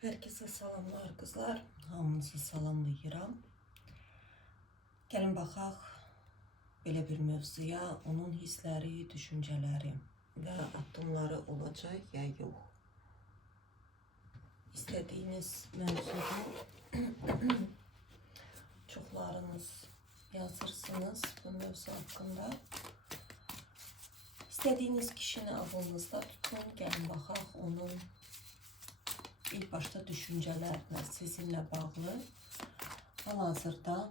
Herkese salamlar kızlar. Hamınızı salamlayıram. Gəlin baxaq belə bir mövzuya. Onun hissləri, düşüncələri və addımları olacaq ya yox. İstədiyiniz mövzuda çoxlarınız yazırsınız bu mövzu haqqında. İstədiyiniz kişini ağlınızda tutun. Gəlin baxaq onun İlk başta düşüncelerle sizinle bağlı hal-hazırda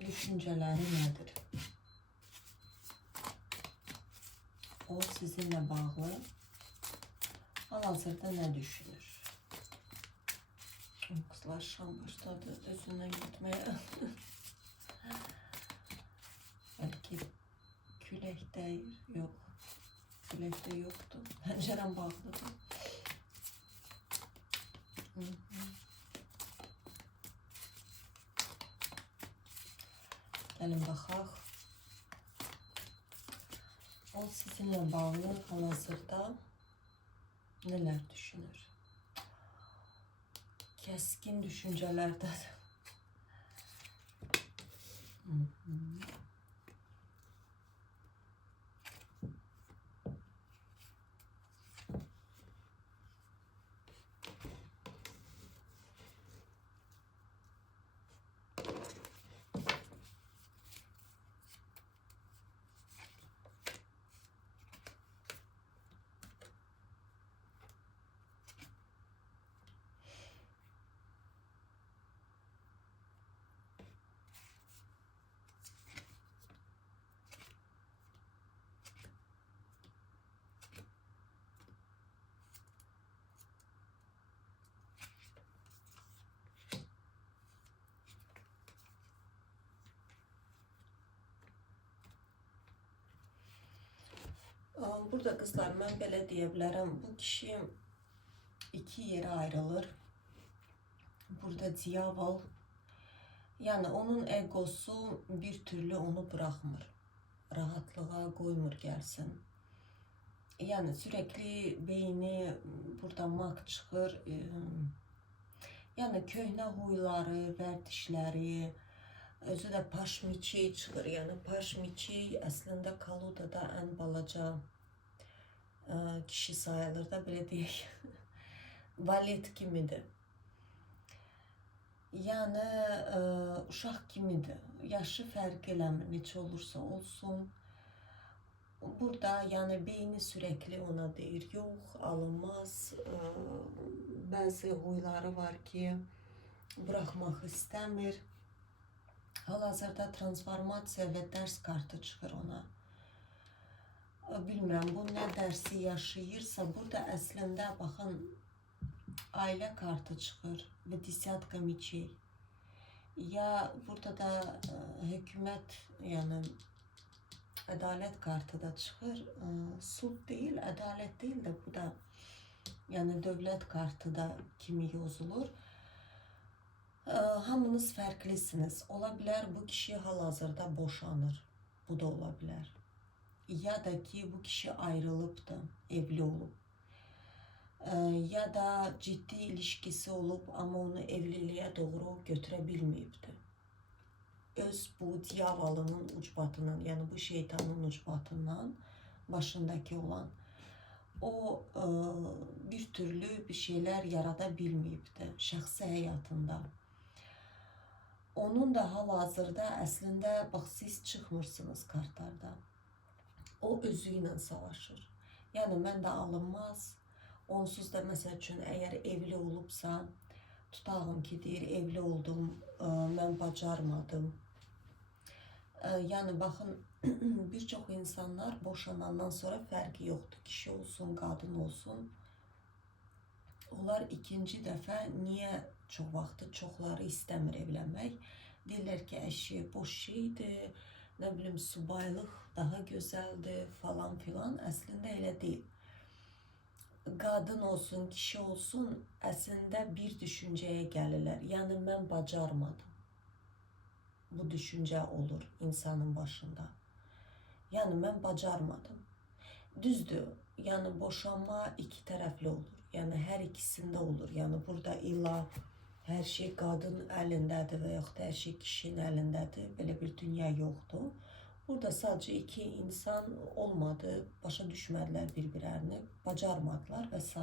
düşünceleri nedir? O sizinle bağlı hal-hazırda ne düşünür? Kızlar şam başladı özünden gitmeye. Belki külək deyir. Yok. Külək de yoktu. Pencerem bağlıdır. Gəlin baxaq. O sizinle bağlı hal-hazırda neler düşünür? Keskin düşüncelerden. Burada kızlar ben belə deyə bilərəm. Bu kişi iki yere ayrılır. Burada diyavol. Yani onun egosu bir türlü onu bırakmır. Rahatlığa koymur gelsin. Yani sürekli beyni burada mak çıxır. Yani köhnə huyları, vərdişləri, özü də paşmiçi çıxır. Yani paşmiçi əslində Kaluda'da ən balaca kişi sayılır da, belə deyək. Valet kimidir. Yani uşaq kimidir. Yaşı fərq eləmir, neçə olursa olsun. Burada yani beyni sürekli ona deyir, yox, alınmaz. Bəzi huyları var ki, bırakmaq istəmir. Hal-hazırda transformasiya və dərs kartı çıxır ona. Bilmirəm, bu nə dərsi yaşayırsa, burada əslində, baxın, ailə kartı çıxır və desyatka miçey. Ya burada da hökumət, yəni ədalət kartı da çıxır. Sud deyil, ədalət deyil də, bu da yəni dövlət kartı da kimi yazılır. Hamınız fərqlisiniz. Ola bilər bu kişi hal-hazırda boşanır. Bu da ola bilər. Ya da ki bu kişi ayrılıbdı, evli olub. Ya da ciddi ilişkisi olub, amma onu evliliğe doğru götürə bilməyibdi. Öz bu diyavalının ucbatından, yani bu şeytanın ucbatından başındaki olan o bir türlü bir şeyler yarada bilməyibdi şəxsi həyatında. Onun da hal-hazırda əslində, bax, siz çıxmırsınız kartlarda. O özü ilə savaşır. Yəni, mən də alınmaz. Onsuz da, məsəl üçün, əgər evli olubsa, tutağım ki, deyir, evli oldum, mən bacarmadım. Yəni, baxın, bir çox insanlar boşanandan sonra fərqi yoxdur. Kişi olsun, qadın olsun. Onlar ikinci dəfə niyə çox vaxtı çoxları istəmir evlənmək? Deyirlər ki, əşi boş şeydir, nə bilim, subaylıq daha gözəldir falan filan. Əslində elə deyil. Qadın olsun, kişi olsun, əslində bir düşüncəyə gəlirlər. Yəni, mən bacarmadım. Bu düşüncə olur insanın başında. Yəni, mən bacarmadım. Düzdür, yəni boşanma iki tərəfli olur. Yəni, her ikisinde olur. Yani burada illa her şey qadın əlindədir və yaxud da hər şey kişinin əlindədir. Belə bir dünya yoxdur. Burada sadece iki insan olmadı, başa düşmədilər bir-birlərini, bacarmadılar və s.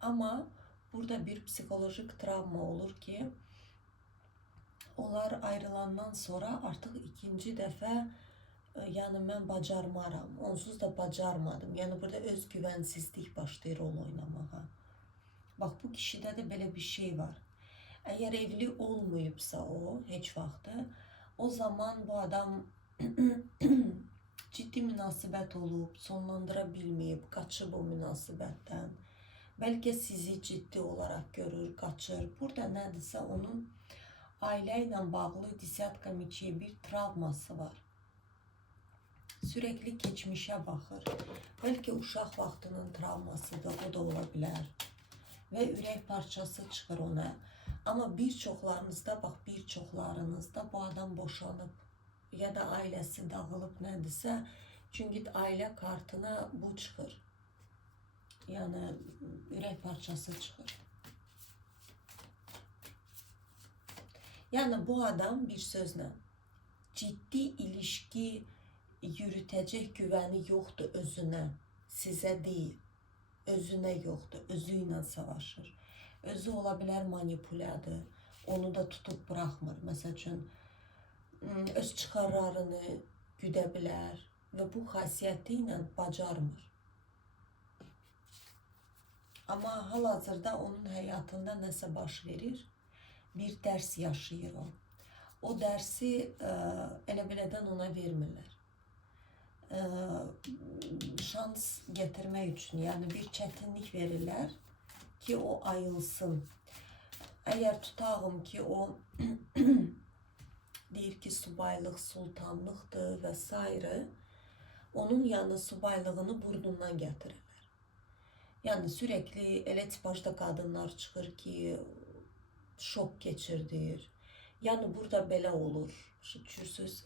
Ama burada bir psikolojik travma olur ki, onlar ayrılandan sonra artık ikinci dəfə yani mən bacarmaram, onsuz da bacarmadım. Yani burada özgüvensizlik başlayır rol oynamağa. Bak bu kişide de belə bir şey var. Eğer evli olmayıpsa o hiç vaxtı, o zaman bu adam ciddi münasibət olub, sonlandıra bilməyib, qaçıb o münasibətdən. Bəlkə sizi ciddi olarak görür, qaçır. Burada nədirsə onun ailə ilə bağlı disiatka miçiyə bir travması var. Sürekli geçmişe baxır. Belki uşaq vaxtının travmasıdır, o da ola bilər. Ve ürək parçası çıxır ona. Ama birçoklarınızda, bak birçoklarınızda bu adam boşanıb ya da ailesi dağılıb nədirsə. Çünkü aile kartına bu çıxır. Yani ürək parçası çıxır. Yani bu adam bir sözlə ciddi ilişki yürütecek güvəni yoxdur özünə, sizə deyil. Özünə yoxdur, özü ilə savaşır. Özü ola bilər manipüladır, onu da tutub bırakmır. Məsəl üçün, öz çıxarlarını güdə bilər və bu xasiyyəti ilə bacarmır. Amma hal-hazırda onun həyatında nəsə baş verir, bir dərs yaşayır o. O dərsi elə belədən ona vermirlər. Şans getirmək üçün, yani bir çətinlik verirlər ki o ayılsın. Eğer tutağım ki o deyir ki subaylıq, sultanlıqdır və s. Onun yanı subaylığını burnundan gətirirlər. Yani sürekli elə tipajda kadınlar çıxır ki şok geçirdir. Yani burada belə olur. Şükürsüz.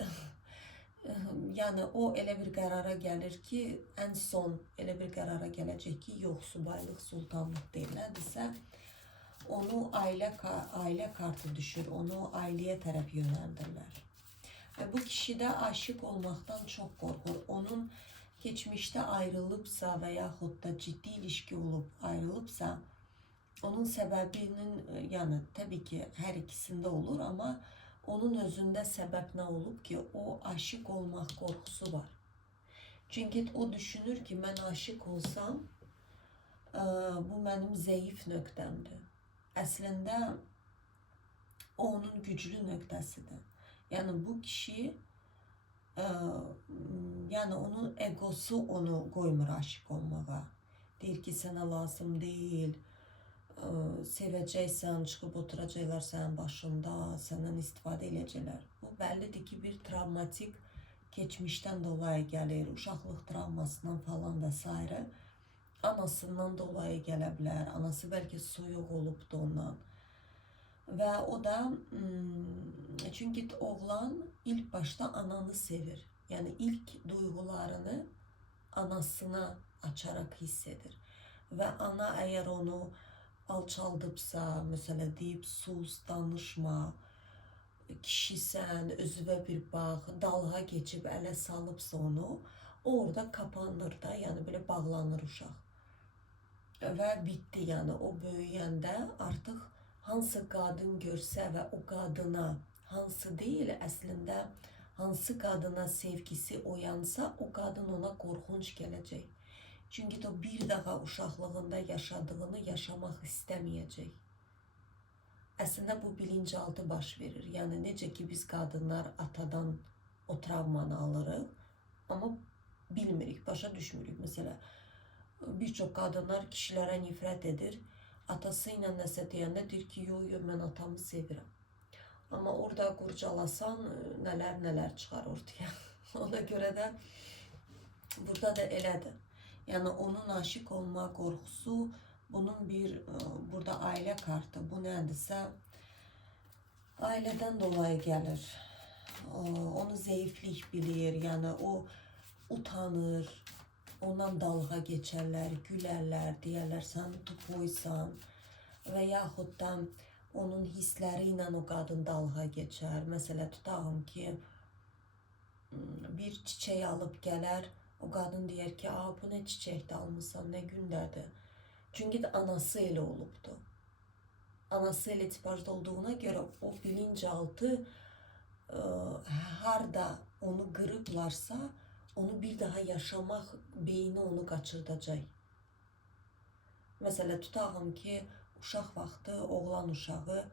Yani o elə bir qərara gəlir ki, ən son elə bir qərara gələcək ki, yox subaylıq, sultanlıq deyil. Nədirsə, onu ailə kartı düşür, onu ailəyə tərəf yönəldirlər. Ve bu kişi de aşık olmaktan çok korkur. Onun geçmişte ayrılıpsa və yaxud da ciddi ilişki olup ayrılıpsa, onun səbəbinin, yani tabii ki her ikisinde olur ama onun özünde sebep ne olup ki o aşık olmak korkusu var. Çünkü o düşünür ki ben aşık olsam bu benim zayıf nöqtəmdir. Əslində o onun güclü nöqtəsidir. Yani bu kişi yani onun egosu onu koymur aşık olmağa. Deyir ki sana lazım değil, sevəcəksən, çıxıb oturacaqlar sənin başında, səndən istifadə edəcəklər. Bu bəllidir ki bir travmatik geçmişten dolayı gəlir, uşaqlıq travmasından falan və s. Anasından dolayı gələ bilər, anası bəlkə soyuq olubdu ondan. Ve o da çünkü oğlan ilk başta ananı sevir. Yani ilk duygularını anasına açarak hissedir. Ve ana eğer onu alçaldıbsa, mesela deyib sus, danışma, kişisən, özüvə bir bax, dalğa geçib ələ salıbsa onu, orada kapanır da, yani böyle bağlanır uşaq. Ve bitti yani o böyüyəndə artıq hansı qadın görsə və o qadına, hansı deyil əslində, hansı qadına sevgisi oyansa, o qadın ona qorxunc gələcək. Çünki o bir daha uşaqlığında yaşadığını yaşamaq istəməyəcək. Əslində bu bilinçaltı baş verir. Yəni necə ki biz qadınlar atadan o travmanı alırıq, amma bilmirik, başa düşmürük. Məsələn, bir çox qadınlar kişilərə nifrət edir. Atası ilə nəsə deyəndə deyir ki, yo, mən atamı sevirəm. Amma orada qurcalasan nələr çıxar ortaya. Ona görə də burada da elədir. Yəni onun aşık olma qorxusu, bunun bir burada ailə kartı, bu nədirsə ailədən dolayı gəlir. Onu zəiflik bilir, yəni o utanır. ondan dalga geçerler, gülerler, deyərlər sən tupoysan və yaxud da onun hissləri ilə o qadın dalga geçər. Məsələ tutağım ki, bir çiçək alıb gələr, o qadın deyər ki, bu nə çiçəkdə almışsan, nə gündədir. Çünki də anası elə olubdu. Anası elə tipajda olduğuna görə o bilinçaltı harda onu qırıblarsa, onu bir daha yaşamaq beyni onu qaçırdacaq. Məsələ tutağım ki, uşaq vaxtı oğlan uşağı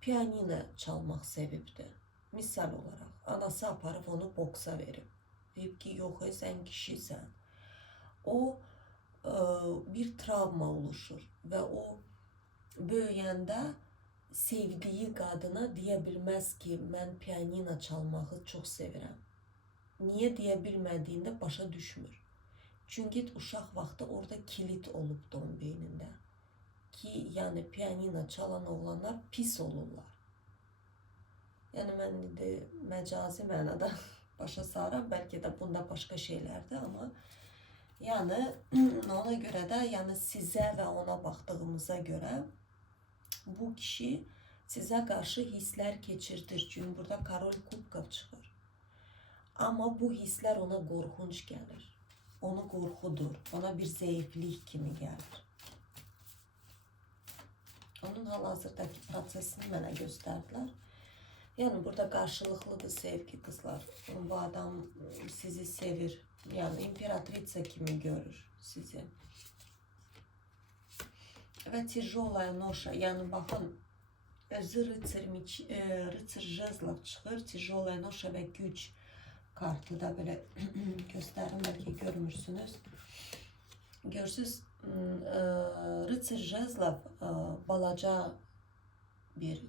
pianino çalmaq sevibdi. Misal olaraq, anası aparıb onu boksa verib. Deyib ki, yox, sən kişisən. O bir travma oluşur və o böyüyəndə sevdiyi qadına deyə bilməz ki, mən pianino çalmağı çox sevirəm. Niyə deyə bilmədiyində başa düşmür. Çünki uşaq vaxtı orada kilit olubdu onun beynində. Ki, yəni pianino çalan oğlanlar pis olurlar. Yəni mən indi məcazi mənada başa sarım, bəlkə də bunda başqa şeylərdir, amma yəni ona görə də, yəni sizə və ona baxdığımıza görə bu kişi sizə qarşı hisslər keçirdir. Çünki burada Karol Kubkov çıxır. Amma bu hisslər ona qorxunc gəlir. Onu qorxudur, ona bir zəiflik kimi gəlir. Onun hal-hazırdakı prosesini mənə göstərdilər. Yəni burada qarşılıqlıdır sevgi qızlar. Bu adam sizi sevir. Yəni imperatriça kimi görür sizi. Və tijolaya noşa, yəni baxın, özü rıtsır jezlov çıxır, tijolaya noşa və güc kartı da belə göstərim, bəlkə görmürsünüz. Görürsünüz, rıtsır jezlov balaca bir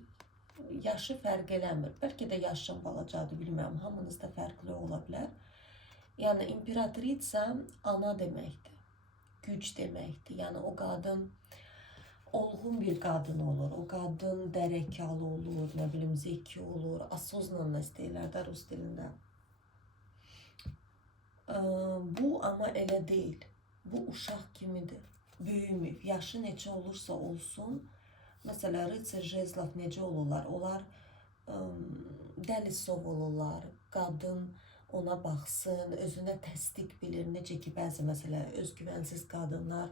yaşı fərq eləmir. Bəlkə də yaşım balacadır, bilmirəm. Hamınızda fərqli ola bilər. Yəni, imperatriça ana deməkdir. Güc deməkdir. Yəni, o qadın olğun bir qadın olur. O qadın dərəkalı olur, nə bilim, zeki olur. Asosnanность deyirlər də rus dilində. Bu, amma elə deyil. Bu, uşaq kimidir. Böyümüb. Yaşı neçə olursa olsun, məsələ, rıtsır jezlov necə olurlar? Onlar dəlisov olurlar. Qadın ona baxsın, özünə təsdiq bilir. Necə ki, bəzi məsələ, özgüvənsiz qadınlar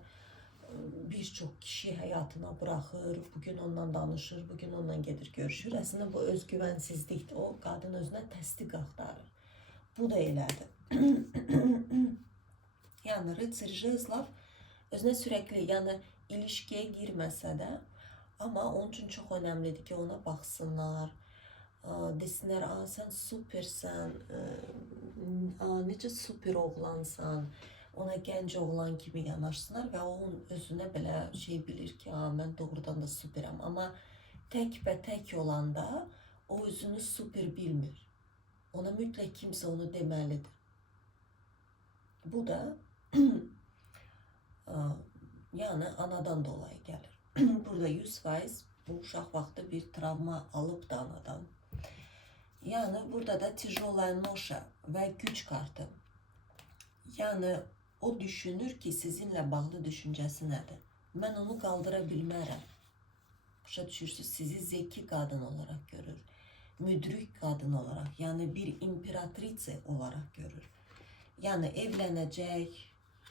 bir çox kişi həyatına buraxır, bugün ondan danışır, bugün ondan gedir, görüşür. Əslində bu özgüvənsizlikdir. O qadın özünə təsdiq axtarır. Bu da elədir. Yəni, rıtsır jezlov özünə sürəkli, yəni ilişkiyə girməsə də, amma onun üçün çox önəmlidir ki, ona baxsınlar, desinlər, sən supersən, necə super oğlansan, ona gənc oğlan kimi yanaşsınlar və onun özünə belə şey bilir ki, mən doğrudan da superəm. Amma tək olanda o özünü super bilmir. Ona mütləq kimsə onu deməlidir. Bu da yəni anadan dolayı gəlir. Burada 100% bu uşaq vaxtı bir travma alıb da anadan. Yəni burada da tijolaya noşa və güc kartı. Yəni o düşünür ki, sizinlə bağlı düşüncəsi nədir? Mən onu qaldıra bilmərəm. Başa düşürsünüz, sizi zeki qadın olaraq görür. Müdrik qadın olaraq, yəni bir imperatriça olaraq görür. Yəni evlənəcək,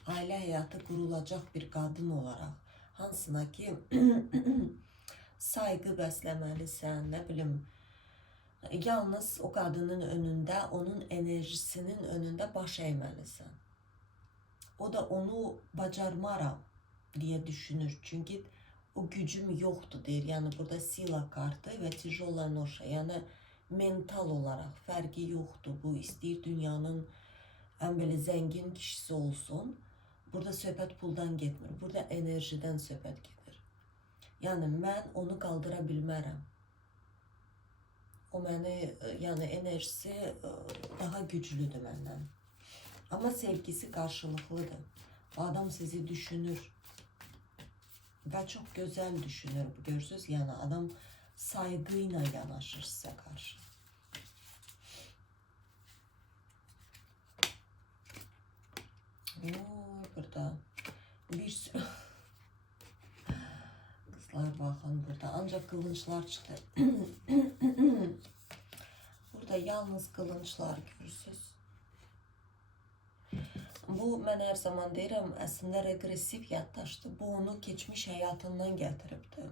ailə həyatı qurulacaq bir qadın olaraq, hansına ki, sayğı bəsləməlisən, nə bilim, yalnız o qadının önündə, onun enerjisinin önündə baş əyməlisən. O da onu bacarmaram deyə düşünür. Çünki o gücüm yoxdur deyir. Yəni burada sila kartı və tijolaya noşa. Yəni mental olaraq fərqi yoxdur. Bu istəyir dünyanın ən belə zəngin kişisi olsun. Burada söhbət puldan getmir. Burada enerjidən söhbət gedir. Yəni mən onu qaldıra bilmərəm. O məni, yəni enerjisi daha güclüdür məndən. Amma sevgisi qarşılıqlıdır. Adam sizi düşünür. Və çox gözəl düşünür. Görürsünüz, yəni adam sayğı ilə yanaşır sizə qarşı. kızlar, bakın burada ancak kılınçlar çıktı. Burada yalnız kılınçlar görürsünüz. Bu, mən hər zaman deyirəm, əslində regressiv yaddaşdır. Bu, onu keçmiş həyatından gətiribdir.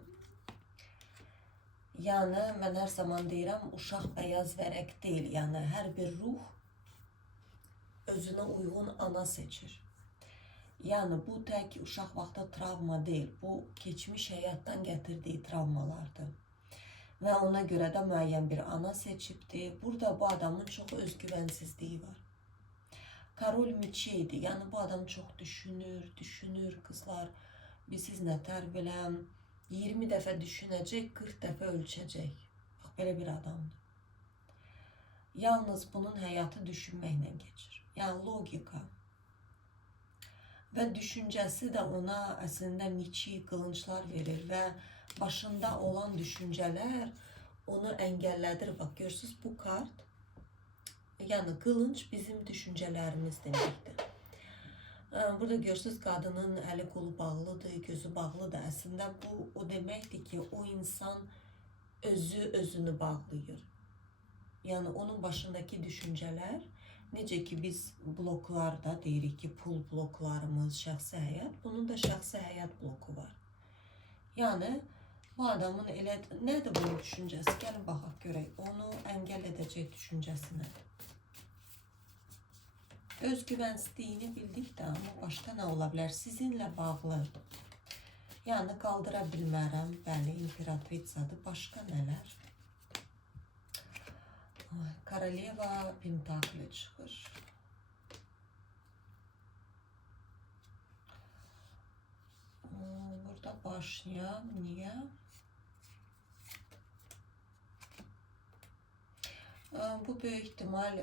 Yəni, mən hər zaman deyirəm, uşaq bəyaz vərəq deyil. Yəni, hər bir ruh özünə uyğun ana seçir. Yəni, bu tək uşaq vaxtı travma deyil. Bu, keçmiş həyatdan gətirdiyi travmalardır. Və ona görə də müəyyən bir ana seçibdir. Burada bu adamın çox özgüvənsizliyi var. Karol Miçeydi. Yəni, bu adam çox düşünür qızlar. Siz nətər belə 20 dəfə düşünəcək, 40 dəfə ölçəcək. Bax, belə bir adamdır. Yalnız bunun həyatı düşünməklə geçir. Yəni, logika. Və düşüncəsi də ona əslində miçi, qılınçlar verir və başında olan düşüncələr onu əngəllədir. Bax, görürsünüz bu kart. Yəni, qılınc bizim düşüncələrimiz deməkdir. Burada görürsünüz, qadının əli qolu bağlıdır, gözü bağlıdır. Əslində, bu o deməkdir ki, o insan özünü bağlayır. Yəni, onun başındakı düşüncələr, necə ki, biz bloklarda deyirik ki, pul bloklarımız, şəxsi həyat, bunun da şəxsi həyat bloku var. Yəni, bu adamın elə, nədir bunun düşüncəsi? Gəlin, baxaq, görək. Onu əngəl edəcək düşüncəsi nədir? Özgüvənsizliyini bildik də, amma başqa nə ola bilər? Sizinlə bağlı. Yəni, qaldıra bilmərəm, bəli, imperatrisadır. Başqa nələr? Koroleva Pentakli çıxır. Burada başlaya, niyə? Bu böyük ihtimal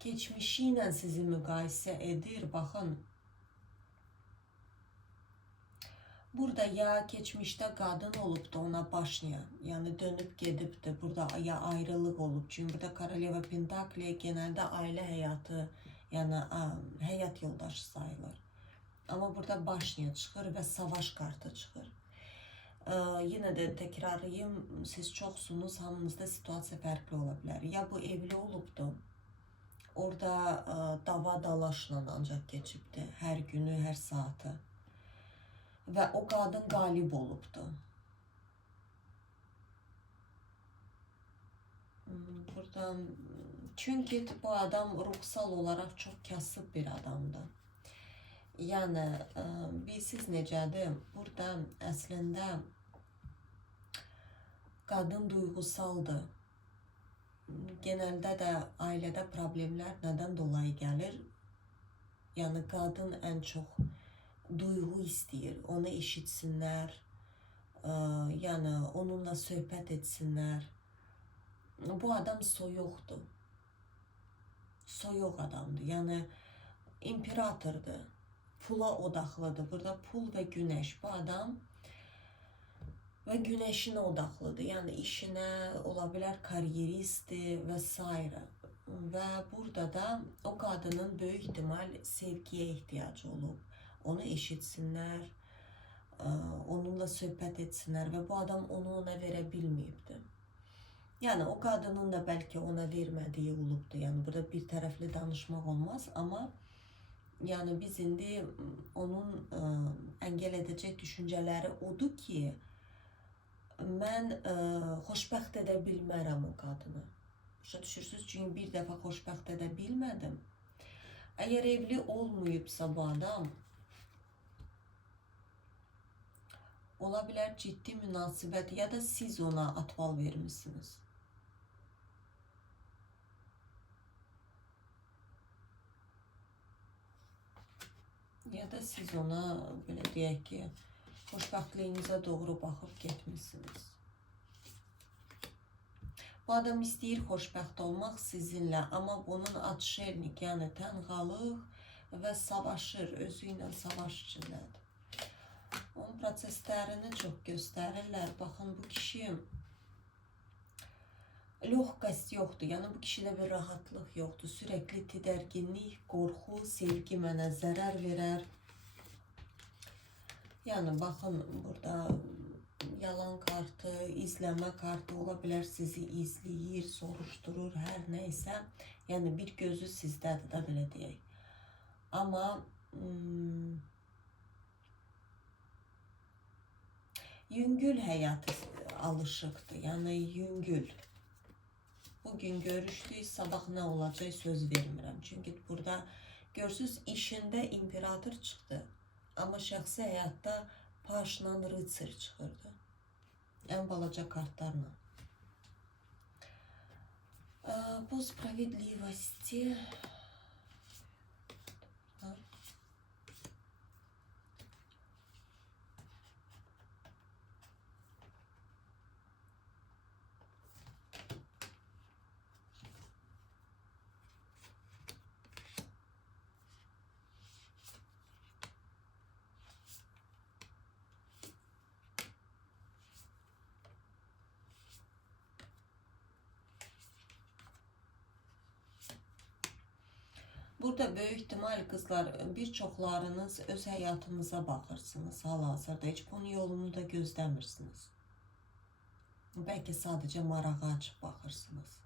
geçmişi ilə sizi müqayisə edir. Baxın, burada ya keçmişdə qadın olub da ona başlayan, yəni dönüb gedibdir. Burada ya ayrılıq olub. Çünki burada Koroleva Pentakli genəldə ailə həyatı, yəni həyat yoldaşı sayılır. Amma burada başlayan çıxır və savaş kartı çıxır. Yenə də təkrarlayayım, siz çoxsunuz, hamınızda situasiya fərqli ola bilər. Ya bu evli olubdur, orada dava dalaşla ancaq keçibdir, hər günü, hər saatı. Və o qadın qalib olubdur. Burada, çünki bu adam ruhsal olaraq çox kasıb bir adamdır. Yəni, bilsiz necədir? Burada əslində qadın duyğusaldır. Genəldə də ailədə problemlər nədən dolayı gəlir? Yəni, qadın ən çox duyğu istəyir, onu eşitsinlər, yəni onunla söhbət etsinlər. Bu adam soyuqdur. Soyuq adamdır, yəni imperatordur. Pula odaqlıdır. Burada pul və günəş. Bu adam və günəşinə odaqlıdır. Yəni işinə, ola bilər karyeristdir və s. Və burada da o qadının böyük ihtimal sevgiyə ehtiyacı olub. Onu eşitsinlər, onunla söhbət etsinlər və bu adam onu ona verə bilməyibdir. Yəni o qadının da bəlkə ona vermədiyi olubdur. Yəni burada bir tərəfli danışmaq olmaz, amma yəni biz indi onun əngəl edəcək düşüncələri odur ki, mən xoşbəxt edə bilmərəm o qadını. Başa düşürsünüz? Çünki bir dəfə xoşbəxt edə bilmədim. Əgər evli olmayıbsa bu adam, ola bilər ciddi münasibət ya da siz ona atval vermişsiniz. Ya da siz ona, belə deyək ki, xoşbəxtliyinizə doğru baxıb getmişsiniz. Bu adam istəyir xoşbəxt olmaq sizinlə, amma bunun atşelnik, yəni tənhalıq və savaşır, özü ilə savaş içindədir. Onun proseslərini çox göstərirlər. Baxın, bu kişi ləhqəst yoxdur, yəni bu kişidə bir rahatlıq yoxdur. Sürekli tədirginlik, qorxu, sevgi mənə zərər verər. Yani bakın burada yalan kartı, izleme kartı olabilir, sizi izleyir, soruşturur, her neyse. Yani bir gözü sizdədir də belə deyək. Ama yüngül həyat alışıqdır. Yani yüngül. Bugün görüşdük, sabah nə olacaq söz vermirəm. Çünki burada görsüz işində imperator çıxdı. Amma şəxsi həyatda paşla rıtsır çıxırdı. Ən balaca kartlarla. По справедливости. Burada böyük ihtimal kızlar birçoklarınız öz hayatınıza bakırsınız hal-hazırda. Hiç bunun yolunu da gözləmirsiniz. Belki sadece marağa açıp bakırsınız.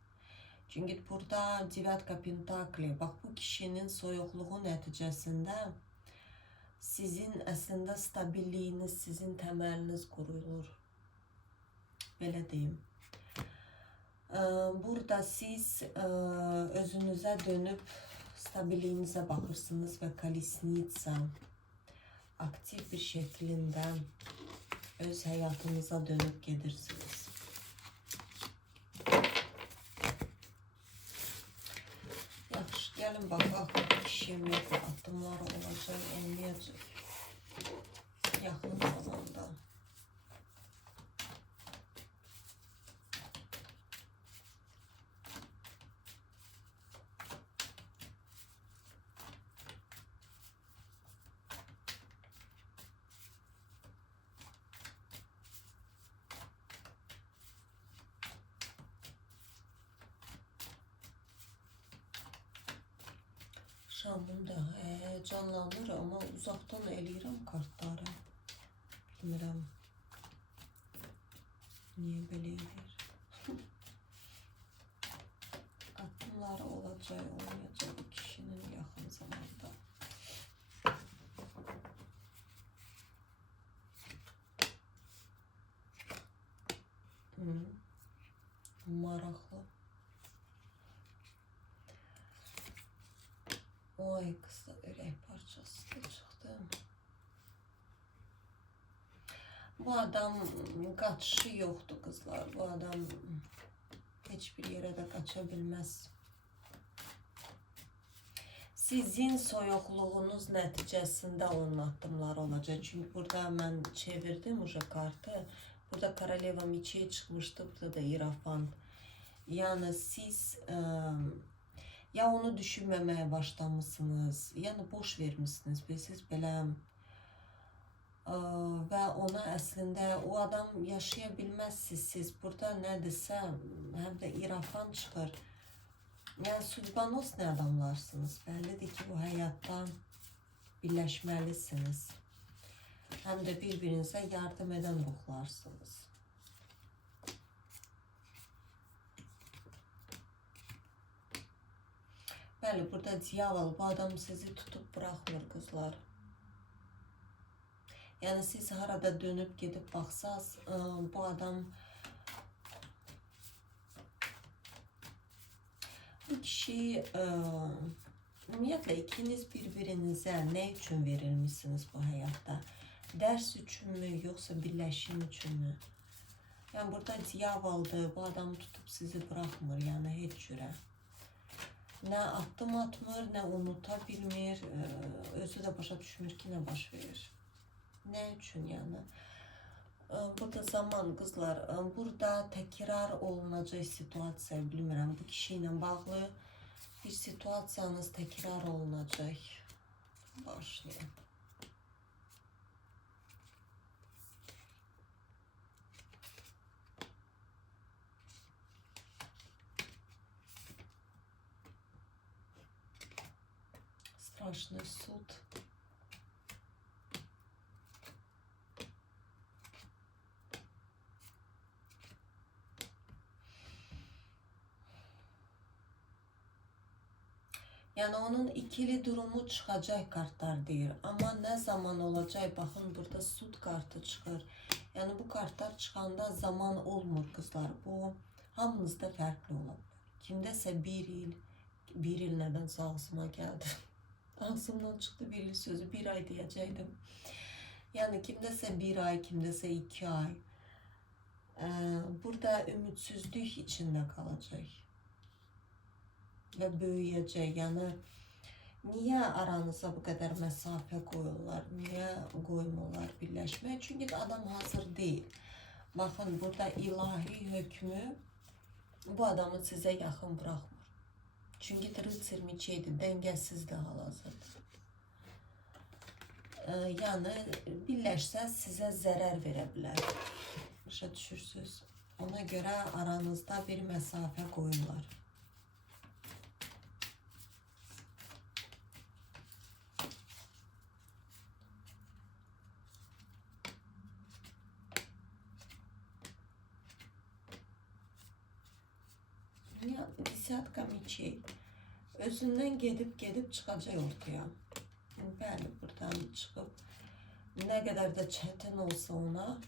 Çünkü burada Devatka Pentakli, bak bu kişinin soyuqluğu nəticəsində sizin əslində stabiliyiniz, sizin təməliniz qurulur. Belə deyim. Burada siz özünüzə dönüb stabiliyinizə baxırsınız və Kolesnitsa aktiv bir şəklində öz həyatınıza dönüb gedirsiniz. Yaxşı, gəlin baxaq, kişiyə ümumiyyətlə addımlar olacaq, olmayacaq yaxın zamanda. Şamım da canlanır, ama uzaqdan eləyirəm kartları. Bilmirəm niyə belə eləyir. Addımları olacaq, olmayacaq bu kişinin yaxın zamanda. Maraqlı. Ay kızlar, ürək parçası da çıxdı. Bu adam qaçışı yoxdur kızlar. Bu adam heç bir yerə də qaça bilməz. Sizin soyuqluğunuz nəticəsində onun addımları olacaq. Çünki burada mən çevirdim uca kartı. Burada Koroleva Meçey çıxmışdı, burada da İrafan. Yəni siz ya onu düşünməməyə başlamışsınız, yəni boş vermişsiniz, siz belə və ona əslində o adam yaşaya bilməzsiniz. Siz burada nədirsə, həm də İrafan çıxır. Yəni sudbanosni adamlarsınız. Bəllidir ki, bu həyatda birləşməlisiniz. Həm də bir-birinizə yardım edən ruhlarsınız. Bəli, burada diyavol, bu adam sizi tutup bırakmır kızlar. Yani siz harada dönüp gedib baxsaz, bu adam, bu kişi, ümumiyyətlə ikiniz bir-birinizə nə üçün verilmişsiniz bu həyatda? Dərs üçünmü, yoxsa birləşim üçünmü? Yəni burada diyavoldur, bu adam tutup sizi bırakmır, yəni heç cürə. Nə addım atmır, nə unuta bilmir, özü də başa düşmür ki, nə baş verir. Nə üçün yəni? Burada zaman kızlar, burada təkrar olunacaq situasiya, bilmirəm, bu kişi ilə bağlı bir situasiyanız təkrar olunacaq. Başlayın. Страшный суд. Yani onun ikili durumu çıkacak kartlar değil. Ama ne zaman olacak? Bakın burada sud kartı çıkar. Yani bu kartlar çıkanda zaman olmur kızlar. Bu hamınızda farklı olabilir. Kimdəsə bir il nedense ağzıma geldi. Ağzımdan çıktı bir il sözü, bir ay diyecektim. Yani kimdəsə bir ay, kimdəsə 2 ay. Burada ümitsizlik içinde kalacak. Ve büyüyecek. Yani niye aranıza bu kadar mesafe koyuyorlar? Niye koymuyorlar birleşmeye? Çünkü adam hazır değil. Bakın burada ilahi hükmü bu adamı size yakın bırakmır. Çünkü rıtsır miçeydi, dengesizdi hal-hazırda. Yani birleşse size zarar verebilir. Başa düşürsünüz. Ona göre aranızda bir mesafe koyurlar. Ya, desiatka miçey. Özünden gedip çıkacak ortaya. Bəli, buradan çıkıp ne kadar da çetin olsa ona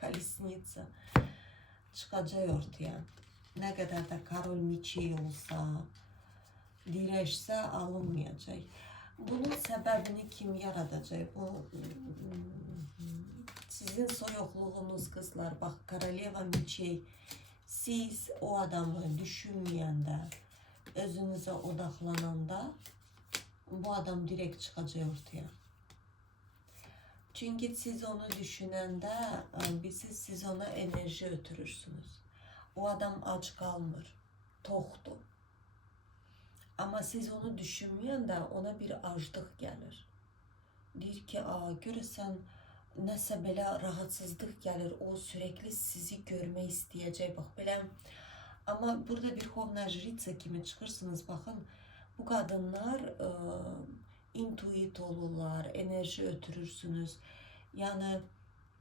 kolesnica çıkacak ortaya. Ne kadar da Karol miçey olsa, direşse alınmayacak. Bunun sebebini kim yaratacak? Bu sizin soyukluğunuz kızlar. Bak, Koroleva miçey. Siz o adamı düşünmeyende, özünüze odaklananda bu adam direkt çıkacak ortaya. Çünkü siz onu düşünende siz ona enerji ötürürsünüz. O adam aç kalmır, toxdur. Ama siz onu düşünmeyende ona bir açlık gelir. Deyir ki, görürsən nəsə belə rahatsızlık gelir, o sürekli sizi görmək istəyəcək. Bak belə. Ama burada bir Verxovna Jritsa kimi çıkırsınız. Bakın, bu kadınlar intuit olurlar, enerji ötürürsünüz. Yani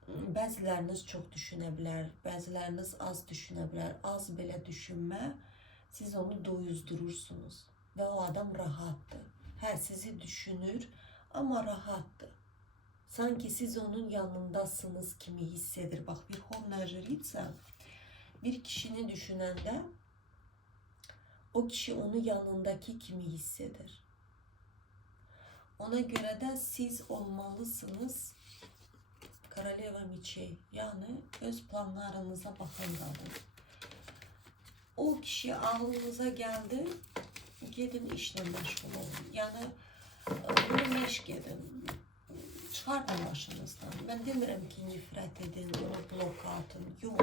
bəziləriniz çok düşünebilir, bəziləriniz az düşünebilir. Az belə düşünme, siz onu doyuzdurursunuz. Ve o adam rahattır. Her sizi düşünür ama rahattır. Sanki siz onun yanındasınız kimi hissedir. Bak, Verxovna Jritsa bir kişinin düşünende o kişi onu yanındaki kimi hissedir. Ona göre de siz olmalısınız Koroleva miçey. Yani öz planlarınıza bakın kadın. O kişi ağlınıza geldi, gidin işle meşgul olun. Yani bunu meşk edin. Çıkartın başınızdan. Ben demirəm ki, nifrət edin, onu bloka atın. Yok.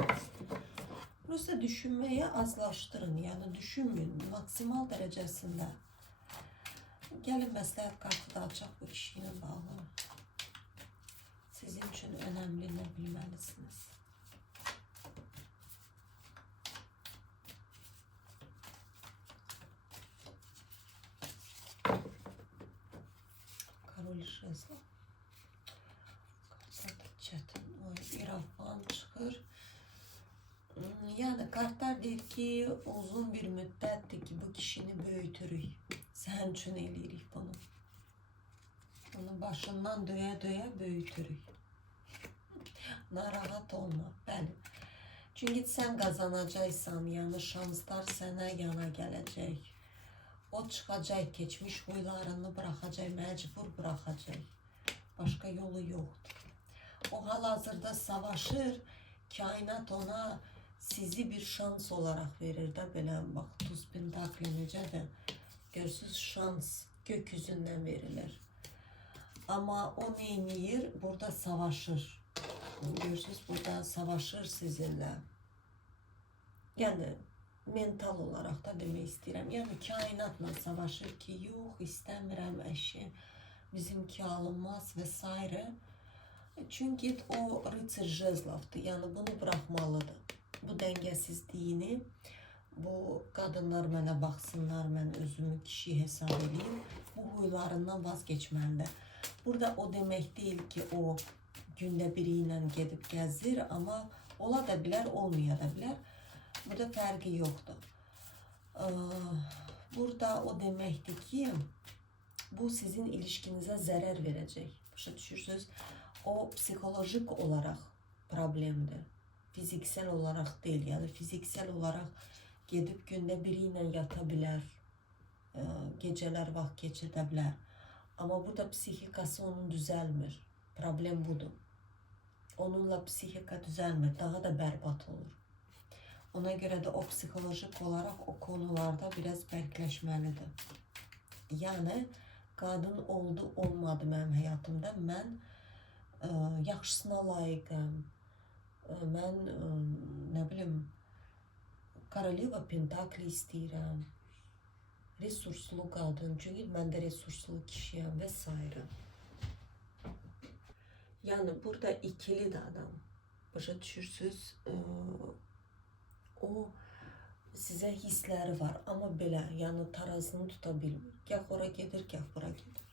Burası düşünmeye azlaştırın. Yani düşünmeyin maksimal derecesinde. Gelin məsləhət kartı da açaq bu kişiyle bağlı. Sizin için önemli ne bilmelisiniz? Karol Şezla. Çetin. İrafan çıkır. Yani kartlar deyir ki, uzun bir müddətdir ki, bu kişini böyütürük. Sənin üçün eləyirik bunu. Onu başından döyə böyütürük. Narahat olma. Bəli. Çünkü sen kazanacaksan, yani şanslar sənə yana gələcək. O çıkacak, geçmiş huylarını bırakacak, mecbur bırakacak. Başka yolu yoktur. O hal-hazırda savaşır, kainat ona sizi bir şans olarak verir de belə. Bak, Tuz Pentakli necə de görsüz şans gökyüzünden verilir. Ama o neyniyir? Burada savaşır. Görsüz burada savaşır sizinle. Yani mental olarak da demek istedim. Yani kainatla savaşır ki, yok istəmirəm eşi, bizimki alınmaz vesaire. Çünkü o Rıtsır Jezlov'dur. Yani bunu bırakmalıdır. Bu dengesizliğini, bu kadınlar mənə baxsınlar, mən özümü kişi hesab edeyim, bu huylarından vazgeçməlidir. Burada o demek değil ki, o günde biriyle gedib gəzir, ama ola da bilər, olmaya da bilər. Burada fərqi yoxdur. Burada o deməkdir ki, bu sizin ilişkinize zarar verecek. Başa düşürsünüz? O psikolojik olarak problemdir. Fiziksel olarak değil. Yani fiziksel olarak gedib gündə biriyle yata bilər, geceler vaxt geçirdə bilər. Ama burada psixikası onun düzelmir. Problem budur. Onunla psixika düzelmir. Daha da berbat olur. Ona göre de o psikolojik olarak o konularda biraz bərkləşməlidir. Yani qadın oldu, olmadı mənim həyatımda. Mən yaxşısına layiqəm. Mən nə bilim Koroleva Pentakli istəyirəm. Resurslu qadın. Çünki mən də resurslu kişiyəm və s. Yani burada ikili de adam. Başa düşürsünüz? O size hisleri var ama belə, yəni tarazını tuta bilmir. Gah ora gedir, gah bura gedir.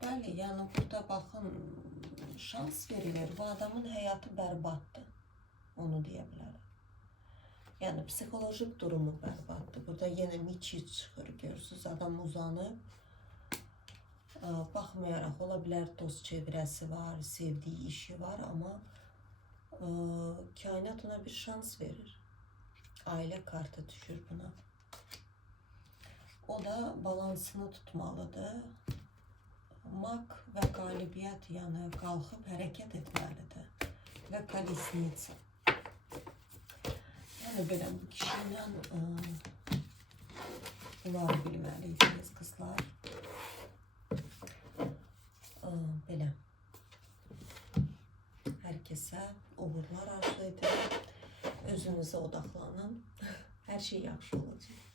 Bəli, yəni burada baxın, şans verilir. Bu adamın həyatı bərbaddır. Onu deyə bilərəm. Yəni psixolojik durumu bərbaddır. Burada yenə miçi çıxır, görürsünüz. Adam uzanıb. Baxmayaraq, ola bilər dost çevrəsi var, sevdiği işi var, amma kainat ona bir şans verir. Aile kartı düşür buna. O da balansını tutmalıdır. Mak və qalibiyyət, yəni qalxıb hərəkət etməlidir. Və kolesnitsa. Yəni belə bu kişiyle bunları bilməliydiniz kızlar. Belə. Herkese uğurlar arzu edirəm. Özünüzə odaqlanın. Hər şey yaxşı olacaq.